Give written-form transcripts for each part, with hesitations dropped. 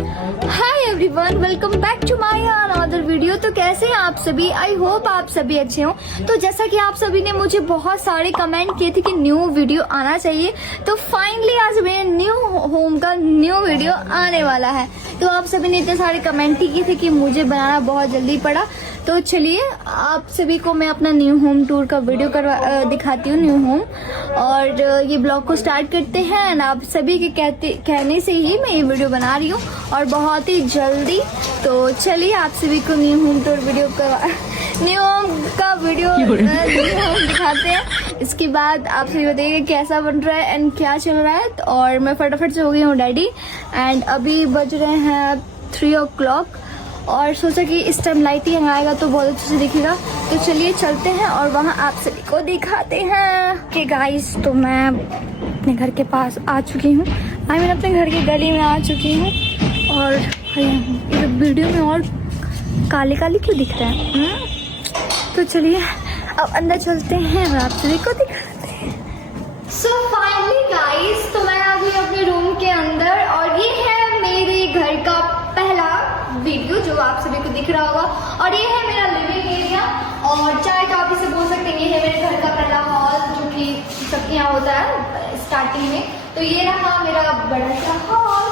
Hi everyone, welcome back to my another video. तो कैसे हैं आप सभी? आई होप आप सभी अच्छे हो। तो जैसा कि आप सभी ने मुझे बहुत सारे कमेंट किए थे कि न्यू वीडियो आना चाहिए, तो फाइनली आज मेरे न्यू होम का न्यू वीडियो आने वाला है। तो आप सभी ने इतने सारे कमेंट ही किए थे कि मुझे बनाना बहुत जल्दी पड़ा। तो चलिए आप सभी को मैं अपना न्यू होम टूर का वीडियो दिखाती हूँ, न्यू होम। और ये ब्लॉग को स्टार्ट करते हैं। एंड आप सभी के कहने से ही मैं ये वीडियो बना रही हूँ और बहुत ही जल्दी। तो चलिए आप सभी को new home tour new home का वीडियो दिखाते हैं। इसके बाद आप सभी बताइए कैसा बन रहा है एंड क्या चल रहा है। और मैं फटाफट से हो गई हूँ रेडी एंड अभी बज रहे हैं 3 o'clock और सोचा कि इस टाइम लाइटिंग आएगा तो बहुत अच्छे से दिखेगा। तो चलिए चलते हैं और वहाँ आप सभी को दिखाते हैं। कि गाइस, तो मैं अपने घर के पास आ चुकी हूँ। मैं अपने घर की गली में आ चुकी हूँ और वीडियो में और काले काले क्यों दिख रहे हैं? तो चलिए अब अंदर चलते हैं और आप सभी को दिखाते हैं। सो फाइनली गाइस, तो मैं आ गई अपने रूम के अंदर और ये है मेरे घर का पहला वीडियो जो आप सभी को दिख रहा होगा। और ये है मेरा लिविंग एरिया और चाहे तो आप इसे बोल सकते हैं ये है मेरे घर का पहला हॉल, जो कि सबके यहाँ होता है स्टार्टिंग में। तो ये रहा मेरा बड़ा सा हॉल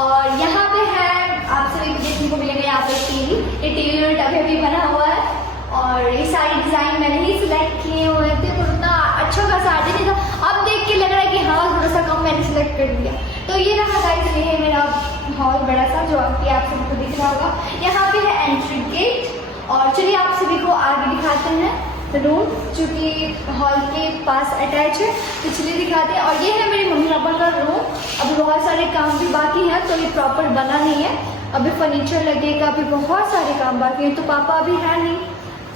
और यहाँ पे है आप सभी को देखने को मिलेगा यहाँ पे टीवी। ये टीवी यूनिट अभी भी बना हुआ है और ये सारी डिजाइन मैंने ही सिलेक्ट किए हुए थे। तो उतना अच्छा खासा आर्टिस्ट नहीं था, अब देख के लग रहा है कि हाँ थोड़ा सा कम मैंने सिलेक्ट कर दिया। तो ये रहा गाइस, ये है मेरा हॉल बड़ा सा जो आप सभी को दिख रहा होगा। यहाँ पे है एंट्री गेट और चलिए आप सभी को आगे दिखाते हैं रूम जो कि हॉल के पास अटैच है। तो चलिए दिखाते हैं। और ये है मेरे मम्मी पापा का रूम। अभी बहुत सारे काम भी बाकी हैं तो ये प्रॉपर बना नहीं है, अभी फर्नीचर लगेगा, अभी बहुत सारे काम बाकी हैं। तो पापा अभी है नहीं,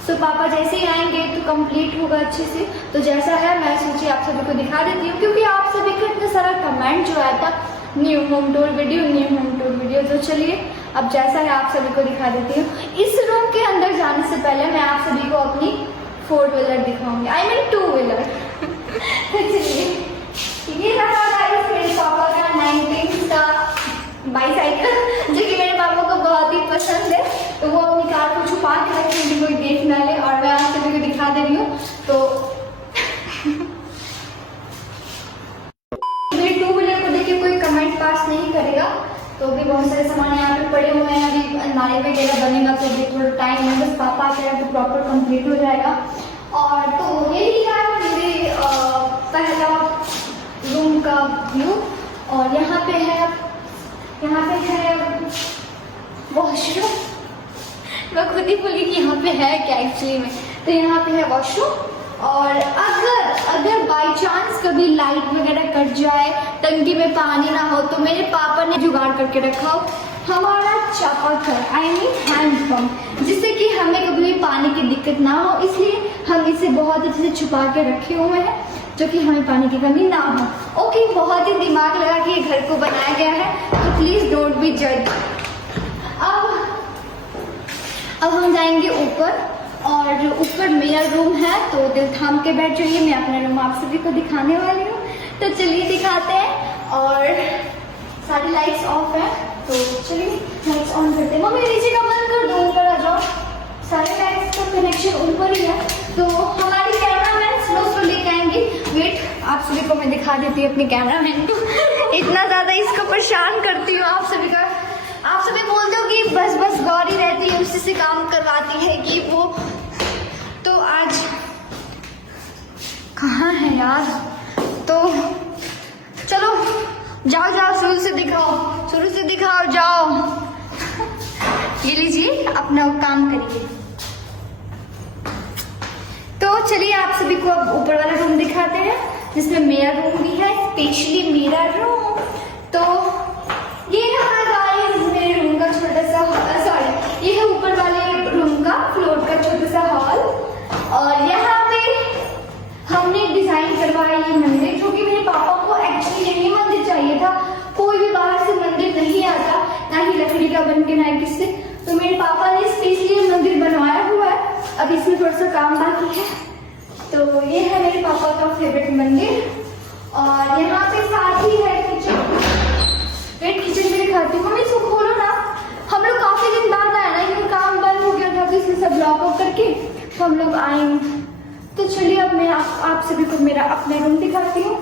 तो पापा जैसे ही आएंगे तो कंप्लीट होगा अच्छे से। तो जैसा है मैं सोची आप सभी को दिखा देती हूँ, क्योंकि आप सभी का इतना सारा कमेंट जो आया था न्यू होम टूर वीडियो। तो चलिए अब जैसा है आप सभी को दिखा देती हूँ। इस रूम के अंदर जाने से पहले मैं आप सभी को अपनी 4 व्हीलर दिखाऊंगी, आई मीन 2 व्हीलर। चलिए ये रहा गाइस मेरे पापा का 19 का बाईसाइकिल जो कि मेरे पापा को बहुत ही पसंद है। तो वो अपनी कार को छुपा के रखे हैं, कोई देख ना ले। और मैं आप सभी को दिखा दे रही हूँ। तो मेरे 2 व्हीलर को देख के कोई कमेंट पास नहीं करेगा। तो भी बहुत सारे सामान यहाँ पे पड़े हुए हैं, अभी अलमारी वगैरह बनेगा तो अभी थोड़ा टाइम है, बस पापा आते हैं तो प्रॉपर कंप्लीट हो जाएगा। और तो यही है मेरे पहला रूम का व्यू। और यहाँ पे है वॉशरूम। मैं खुद ही बोली कि यहाँ पे है क्या एक्चुअली में। तो यहाँ पे है वॉशरूम। और अगर बाई चांस कभी लाइट वगैरह कट जाए, टंकी में पानी ना हो, तो मेरे पापा ने जुगाड़ करके रखा हो हमारा चापाकल, आई मीन हैंडपंप, जिससे कि हमें कभी भी पानी की दिक्कत ना हो। इसलिए हम इसे बहुत अच्छे से छुपा के रखे हुए हैं जो कि हमें पानी की कमी ना हो। ओके, बहुत ही दिमाग लगा के ये घर को बनाया गया है, तो प्लीज डोंट बी जज। अब हम जाएंगे ऊपर और ऊपर मेरा रूम है, तो दिल थाम के बैठ जाइए, मैं अपना रूम आप सभी को दिखाने वाली हूँ। तो चलिए दिखाते हैं। और सारी लाइट्स ऑफ है तो चलिए लाइट्स ऑन करते हैं। मम्मी नीचे का बंद कर दो, ऊपर आ जाओ। सारे लाइट्स का कनेक्शन ऊपर ही है। तो हमारी कैमरामैन स्लो लेके आएंगे। वेट, आप सभी को मैं दिखा देती हूँ अपने कैमरामैन को। इतना ज्यादा इसको परेशान करती हूँ आप सभी का। आप सभी बोलते हो कि बस गौरी रहती है, उसी से काम करवाती है कि वो। तो आज कहाँ है यार? तो चलो जाओ शुरू से दिखाओ जाओ। ये लीजिए, अपना काम करिए। तो चलिए आप सभी को अब ऊपर वाला रूम दिखाते हैं जिसमें मेरा रूम भी है, स्पेशली मेरा रूम। तो ये रहा गाइस मेरे रूम का छोटा सा, सॉरी ये है ऊपर वाले रूम का फ्लोर का छोटा सा हॉल। और यहाँ पे हमने डिजाइन करवाया ये मंदिर, क्योंकि मेरे पापा को एक्चुअली यही मंदिर चाहिए था। कोई भी बाहर से मंदिर नहीं आता, ना ही लकड़ी का बन के, ना ही किससे। तो मेरे पापा ने स्पेशली मंदिर बनवाया हुआ है। अब इसमें थोड़ा सा काम बाकी है। तो ये है मेरे पापा का फेवरेट मंदिर। और यहाँ पे साथ ही है किचन। वेट, किचन में दिखाती हूँ। मम्मी इसको खोलो ना आप सभी को मेरा अपना रूम दिखाती हूँ।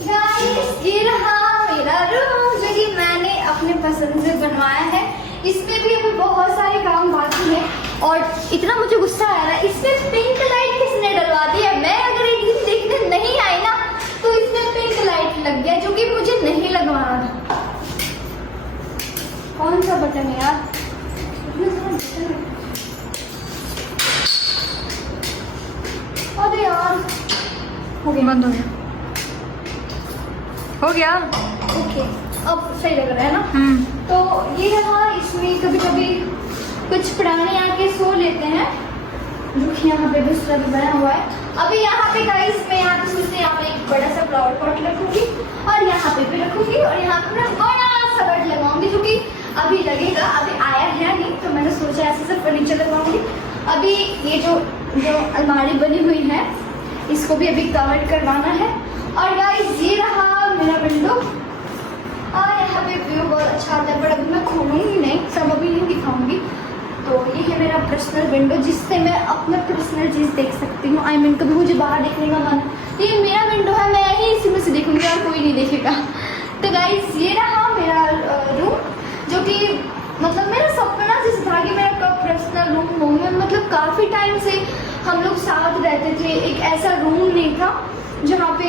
गाइस ये रहा मेरा रूम जो कि मैंने अपने पसंद से बनवाया है। इसमें भी अभी बहुत सारे काम बाकी है और इतना मुझे गुस्सा आ रहा है, इसमें पिंक लाइट किसने डलवा दी है। मैं अगर एक दिन देखने नहीं आई ना तो इसमें पिंक लाइट लग गया जो कि मुझे नहीं लगवाना था। कौन सा बटन है यार? अरे यार हो गया, बंद हो गया। ओके अब सही लग रहा है ना। तो ये रहा, इसमें कभी कभी कुछ प्राणी आके सो लेते हैं जो कि यहाँ पे दूसरा भी बना हुआ है। अभी यहाँ पे गाइस मैं यहाँ पे सोचते यहाँ पे एक बड़ा सा फ्लावर पॉट रखूंगी और यहाँ पे भी रखूंगी और यहाँ पे मैं बड़ा सा बेड लगाऊंगी जो कि अभी लगेगा, अभी आया है नहीं तो मैंने सोचा ऐसे से फर्नीचर लगवाऊंगी। अभी ये जो अलमारी बनी हुई है इसको भी अभी कवर करवाना है। और गाइस ये रहा मेरा विंडो और यहाँ पे व्यू बहुत अच्छा आता है, पर अभी मैं खोलूंगी नहीं, सब अभी नहीं दिखाऊंगी। तो ये है मेरा पर्सनल विंडो जिससे मैं अपना पर्सनल चीज़ देख सकती हूँ। आई मीन कभी मुझे बाहर देखने का मन, ये मेरा विंडो है, मैं ही इसी में से देखूंगी और कोई नहीं देखेगा। तो गाइस ये रहा मेरा रूम जो कि मतलब मेरा सपना जिस था कि मेरा पर्सनल रूम हो। मैं मतलब काफ़ी टाइम से हम लोग साथ रहते थे, एक ऐसा रूम नहीं था जहाँ पे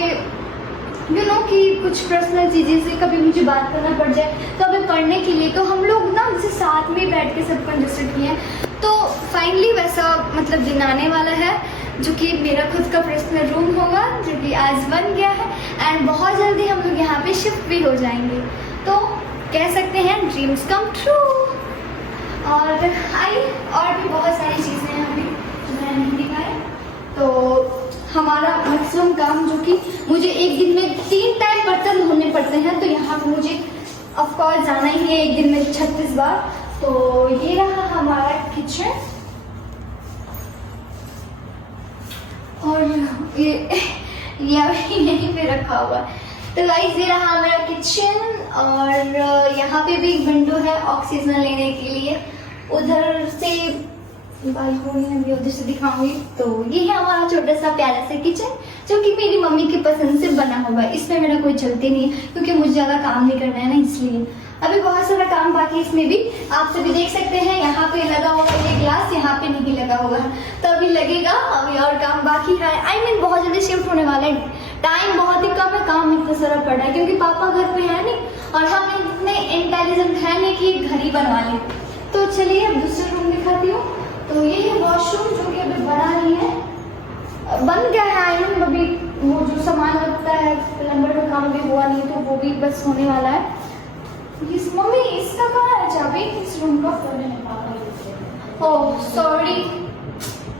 यू नो कि कुछ पर्सनल चीज़ें से कभी मुझे बात करना पड़ जाए, कभी पढ़ने के लिए तो हम लोग ना जैसे साथ में बैठ के सब कंजस्टेड किए हैं। तो फाइनली वैसा मतलब दिन आने वाला है जो कि मेरा खुद का पर्सनल रूम होगा जो कि आज बन गया है एंड बहुत जल्दी हम लोग यहाँ पे शिफ्ट भी हो जाएंगे। तो कह सकते हैं ड्रीम्स कम ट्रू। और भी बहुत सारी चीज़ें हैं अभी जो मैंने नहीं दिखाए। तो हमारा मैक्सिमम काम जो कि मुझे एक दिन में 3 टाइम बर्तन धोने पड़ते हैं, तो यहाँ पे मुझे ऑफकोर्स जाना ही है एक दिन में 36 बार। तो ये रहा हमारा किचन और ये अभी यहीं पे रखा हुआ है। तो गाइस ये रहा मेरा किचन और यहाँ पे भी एक विंडो है ऑक्सीजन लेने के लिए, उधर से बालकनी में भी उधर से दिखाऊंगी। तो ये है हमारा छोटा सा प्यारा सा किचन जो कि मेरी मम्मी की पसंद से बना हुआ है। इसमें मेरा कोई चलती नहीं है क्योंकि मुझे ज़्यादा काम नहीं करना है ना, इसलिए अभी बहुत सारा काम बाकी है। इसमें भी आप सभी देख सकते हैं यहाँ पे लगा होगा ये ग्लास, यहाँ पे नहीं लगा होगा तो अभी लगेगा, अभी और काम बाकी है। आई मीन बहुत जल्दी शिफ्ट होने वाला है, टाइम बहुत ही कम है, काम इतना सारा पड़ा है क्योंकि पापा घर पे है नहीं और हम इतने इंटेलिजेंट है नहीं कि घर ही बनवा लें। तो चलिए अब दूसरा रूम दिखाती हूँ। तो ये है वॉशरूम जो कि अभी बना नहीं है, बन गया है। आई मीन अभी वो जो सामान लगता है प्लम्बर का काम भी हुआ नहीं तो वो भी बस होने वाला है। इस मम्मी इसका कहाँ है चाबी इस रूम का? ओह सॉरी,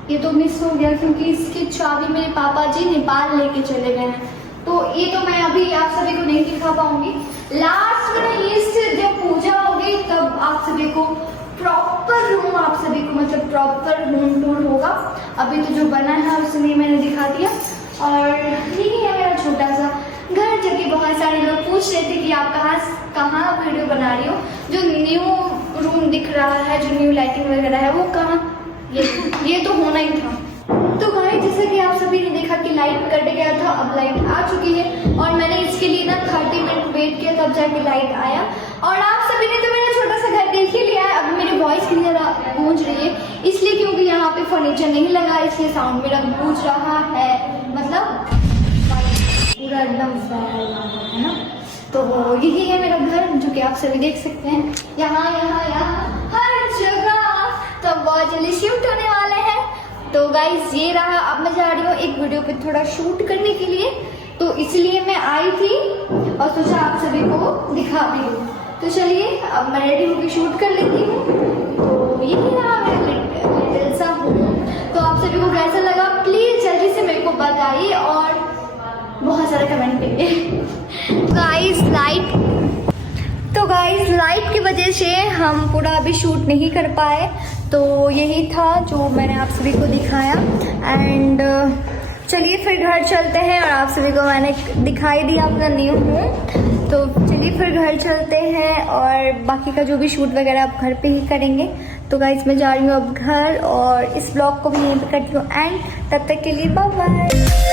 ये तो मिस हो गया क्योंकि इसकी चाबी मेरे पापा जी नेपाल लेके चले गए हैं। तो ये तो मैं अभी आप सभी को नहीं दिखा पाऊंगी। लास्ट में ये जब पूजा होगी तब आप सभी को प्रॉपर रूम, आप सभी को मतलब प्रॉपर रूम टूर होगा। अभी तो जो बना है उसमें मैंने दिखा दिया। और यही है मेरा छोटा सा घर जो कि बहुत सारे लोग पूछ रहे थे कि आप कहाँ वीडियो बना रही हो। जो न्यू रूम दिख रहा है, जो न्यू लाइटिंग वगैरह है वो कहाँ, ये तो होना ही था। तो गाइस जैसे कि आप सभी ने देखा कि लाइट कट गया था, अब लाइट आ चुकी है और मैंने इसके लिए ना 30 मिनट वेट किया तब जाके लाइट आया। और आप सभी ने तो मेरा छोटा सा घर देख ही लिया है। अब मेरी वॉइस क्लियर गूंज रही है इसलिए क्योंकि यहाँ पे फर्नीचर नहीं लगा, इसलिए साउंड मेरा गूंज रहा है, मतलब पूरा एकदम है ना। तो यही है मेरा घर जो कि आप सभी देख सकते हैं, यहाँ हर जगह। तो बहुत जल्दी शिफ्ट होने वाले हैं। तो गाइज ये रहा, अब मैं जा रही हूँ एक वीडियो पे थोड़ा शूट करने के लिए, तो इसलिए मैं आई थी और सोचा आप सभी को दिखा दी। तो चलिए अब मैं रेडी होकर शूट कर लेती हूँ। तो यही रहा मेरा लिटिल सा होम। तो आप सभी को कैसा लगा प्लीज जल्दी से मेरे को बताइए और बहुत सारा कमेंट करिए। गाइस लाइट की वजह से हम पूरा अभी शूट नहीं कर पाए। तो यही था जो मैंने आप सभी को दिखाया। एंड चलिए फिर घर चलते हैं, और आप सभी को मैंने दिखाई दिया अपना न्यू होम, तो चलिए फिर घर चलते हैं और बाकी का जो भी शूट वगैरह आप घर पे ही करेंगे। तो गाइस मैं जा रही हूँ अब घर, और इस ब्लॉग को भी यहीं पे करती हूँ एंड। तब तक के लिए बाय बाय।